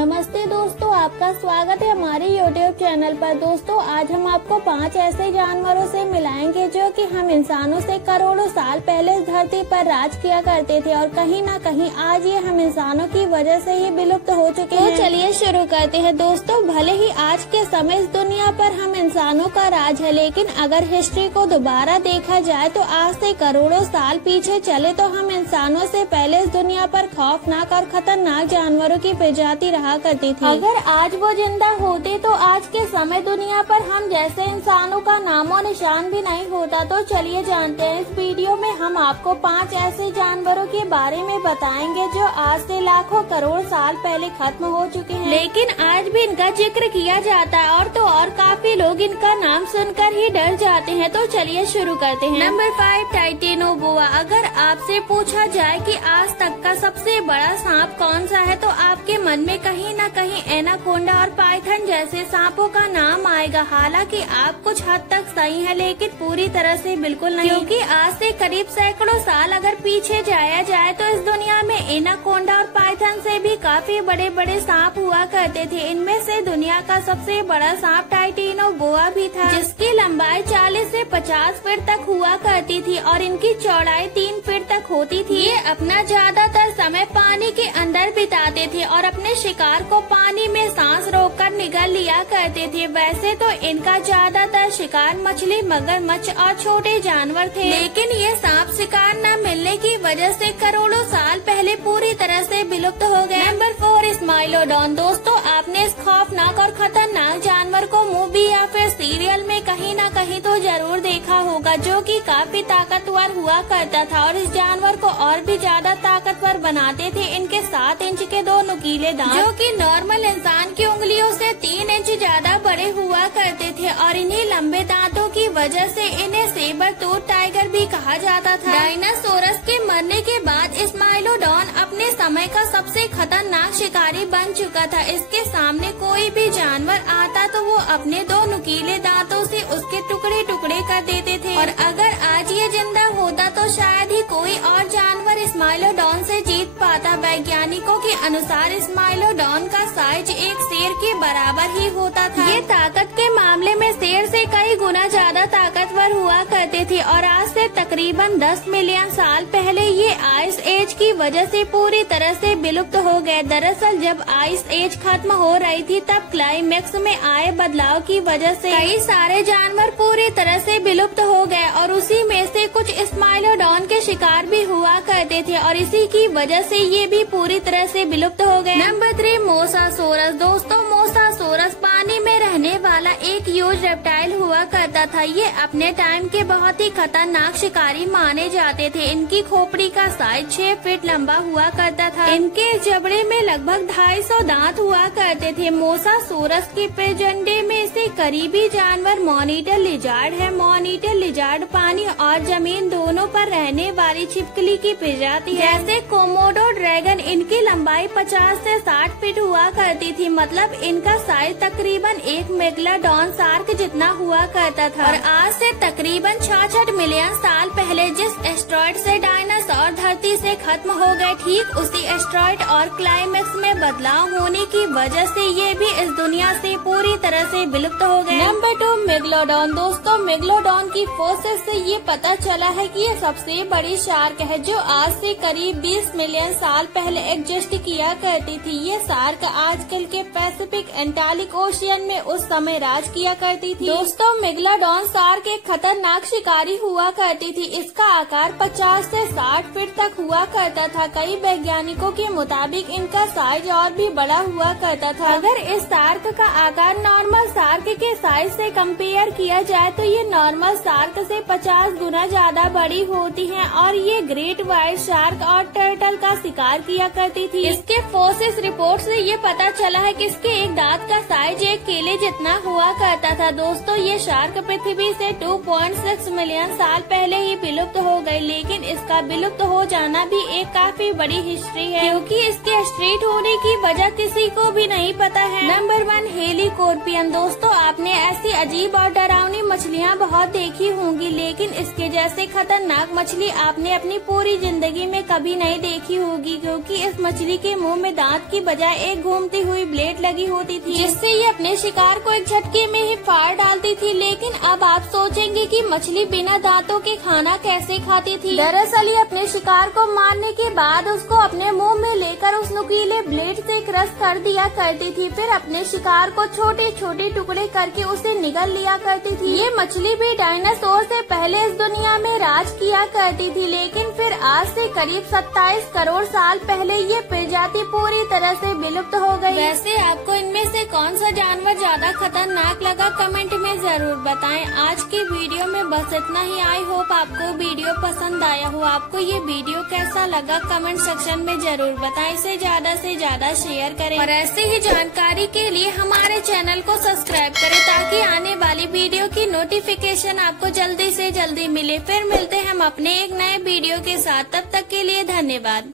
नमस्ते दोस्तों, आपका स्वागत है हमारे YouTube चैनल पर। दोस्तों, आज हम आपको 5 ऐसे जानवरों से मिलाएंगे जो कि हम इंसानों से करोड़ों साल पहले इस धरती पर राज किया करते थे और कहीं न कहीं आज ये हम इंसानों की वजह से ही विलुप्त हो चुके हैं। तो चलिए शुरू करते हैं। दोस्तों, भले ही आज के समय इस दुनिया पर हम इंसानों का राज है, लेकिन अगर हिस्ट्री को दोबारा देखा जाए तो आज से करोड़ों साल पीछे चले तो हम इंसानों से पहले इस दुनिया पर खौफनाक और खतरनाक जानवरों की प्रजाति रहा करती थी। अगर आज वो जिंदा होते तो आज के समय दुनिया पर हम जैसे इंसानों का नामो निशान भी नहीं होता। तो चलिए जानते हैं, इस वीडियो में हम आपको 5 ऐसे जानवरों के बारे में बताएंगे जो आज से लाखों करोड़ साल पहले खत्म हो चुके हैं, लेकिन आज भी इनका जिक्र किया जाता है और तो और काफी लोग इनका नाम सुनकर ही डर जाते हैं। तो चलिए शुरू करते हैं। Number 5, Titanoboa. अगर आपसे पूछा जाए कि आज तक का सबसे बड़ा सांप कौन सा है तो आपके मन में कहीं न कहीं एनाकोंडा और पाइथन जैसे सांपों का नाम आएगा। हालांकि आप कुछ हद तक सही है, लेकिन पूरी तरह से बिल्कुल नहीं, क्योंकि आज से करीब सैकड़ों साल अगर पीछे जाया जाए तो इस दुनिया में एनाकोंडा और पाइथन से भी काफी बड़े बड़े सांप हुआ करते थे। इनमें से दुनिया का सबसे बड़ा सांप टाइटेनोबोआ भी था, जिसकी लंबाई 40 से 50 फीट तक हुआ करती थी और इनकी चौड़ाई 3 फीट तक होती थी। ये अपना ज्यादातर समय पानी के अंदर बिताते थे और अपने शिकार को पानी में सांस रोककर निगल लिया करते थे। वैसे तो इनका ज्यादातर शिकार मछली, मगरमच्छ और छोटे जानवर थे, लेकिन ये सांप शिकार न मिलने की वजह से करोड़ों साल पहले पूरी तरह से विलुप्त हो गए। नंबर 4, स्माइलोडॉन। दोस्तों, आपने इस खौफनाक और खतरनाक जानवर को मूवी या फिर सीरियल में कहीं न कहीं तो जरूर देखा होगा, जो कि काफी ताकतवर हुआ करता था और इस जानवर को और भी ज्यादा ताकतवर बनाते थे इनके 7 इंच के 2 नुकीले दांत, जो कि नॉर्मल इंसान की उंगलियों से 3 इंच ज्यादा बड़े हुआ करते थे और इन्हीं लंबे दांतों की वजह से इन्हें सेबर टूथ टाइगर भी कहा जाता था। डायनासोरस के मरने के बाद स्माइलोडॉन अपने समय का सबसे खतरनाक शिकारी बन चुका था। इसके सामने कोई भी जानवर आता तो वो अपने 2 नुकीले दांतों से उसके टुकड़े टुकड़े कर देते थे और अगर आज ये जिंदा होता तो शायद ही कोई और जानवर स्माइलोडॉन से जीत पाता। वैज्ञानिकों के अनुसार स्माइलोडॉन का साइज एक शेर के बराबर ही होता था। ये ताकत के मामले में शेर से कई गुना ज्यादा ताकतवर हुआ करते थे और आज से तकरीबन 10 मिलियन साल पहले ये आइस एज की वजह से पूरी तरह से विलुप्त हो गए। दरअसल जब आइस एज खत्म हो रही थी तब क्लाइमेक्स में आए बदलाव की वजह से कई सारे जानवर पूरी तरह से विलुप्त हो गए और उसी में से कुछ स्माइलोडॉन के शिकार भी हुआ करते थे और इसी की वजह से ये भी पूरी तरह से विलुप्त हो गए। Number 3, mosasaurus. दोस्तों, मोसासोरस पानी में रहने वाला एक ह्यूज रेप्टाइल हुआ करता था। ये अपने टाइम के बहुत ही खतरनाक शिकारी माने जाते थे। इनकी खोपड़ी का साइज 6 फीट लंबा हुआ करता था। इनके जबड़े में लगभग 250 दांत हुआ करते थे। मोसासोरस के प्रेजेंडे में से करीबी जानवर मॉनिटर लिजार्ड है। मॉनिटर लिजार्ड पानी और जमीन दोनों पर रहने वाली छिपकली की प्रजाति है। जैसे कोमोडो ड्रैगन, इनकी लंबाई 50 से 60 फीट हुआ करती थी, मतलब इनका साइज तकरीबन एक मेगलाडॉन शार्क जितना हुआ करता था। और आज से तकरीबन 66 मिलियन साल पहले जिस एस्ट्रॉइड से डायनासोर धरती से खत्म हो गए, ठीक उसी एस्ट्रॉइड और क्लाइमेक्स में बदलाव होने की वजह से ये भी इस दुनिया से पूरी तरह से विलुप्त हो गए। Number 2, megalodon. दोस्तों, मेगलोडॉन की फोसिल्स से ये पता चला है कि ये सबसे बड़ी शार्क है जो आज से करीब 20 मिलियन साल पहले एग्जिस्ट किया करती थी। ये शार्क आजकल के पैसिफिक एंटार्क्टिक ओशियन में उस समय राज किया करती थी। दोस्तों, मेगलोडॉन शार्क एक खतरनाक शिकारी हुआ करती थी। इसका आकार 50 से 60 फीट तक हुआ करता था। कई वैज्ञानिकों के मुताबिक इनका साइज और भी बड़ा हुआ करता था। अगर इस शार्क का आकार नॉर्मल शार्क के साइज से कंपेयर किया जाए तो ये नॉर्मल शार्क से 50 गुना ज्यादा बड़ी होती है और ये ग्रेट व्हाइट शार्क और टर्टल का शिकार किया करती थी। इसके फोसिल्स रिपोर्ट से ये पता चला है कि इसके एक दांत का साइज एक केले जितना हुआ करता था। दोस्तों, ये शार्क पृथ्वी से 2.6 मिलियन साल पहले ही विलुप्त हो गई, लेकिन इसका विलुप्त हो जाना भी एक काफी बड़ी हिस्ट्री है, क्योंकि इसके एक्सटिंक्ट होने की वजह किसी को भी नहीं पता है। नंबर 1, हेलीकोर्पियन। दोस्तों, आपने ऐसी अजीब और डरावनी मछलियाँ बहुत देखी होंगी, लेकिन इसके जैसे खतरनाक मछली आपने अपनी पूरी जिंदगी में कभी नहीं देखी होगी, क्योंकि इस मछली के मुंह में दांत की बजाय एक घूमती हुई ब्लेड लगी होती थी, जिससे ये अपने शिकार को एक झटके में ही फाड़ डालती थी। लेकिन अब आप सोचेंगे कि मछली बिना दांतों के खाना कैसे खाती थी। दरअसल ये अपने शिकार को मारने के बाद उसको अपने मुंह में लेकर उस नुकीले ब्लेड से क्रश कर दिया करती थी, फिर अपने शिकार को छोटे छोटे टुकड़े करके उसे निगल लिया करती थी। ये मछली भी डायनासोर से पहले इस दुनिया में राज किया करती थी, लेकिन फिर आज से करीब 27 करोड़ साल पहले ये प्रजाति पूरी तरह से विलुप्त हो गई। वैसे आपको इनमें से कौन सा जानवर ज्यादा खतरनाक लगा, कमेंट में जरूर बताएं। आज की वीडियो में बस इतना ही। आई होप आपको वीडियो पसंद आया हो। आपको ये वीडियो कैसा लगा कमेंट सेक्शन में जरूर बताएं। इसे ज्यादा से ज्यादा शेयर करें और ऐसे ही जानकारी के लिए हमारे चैनल को सब्सक्राइब करें, ताकि आने वाली वीडियो की नोटिफिकेशन आपको जल्दी से जल्दी मिले। फिर मिलते हैं हम अपने एक नए वीडियो के साथ। तब तक के लिए धन्यवाद।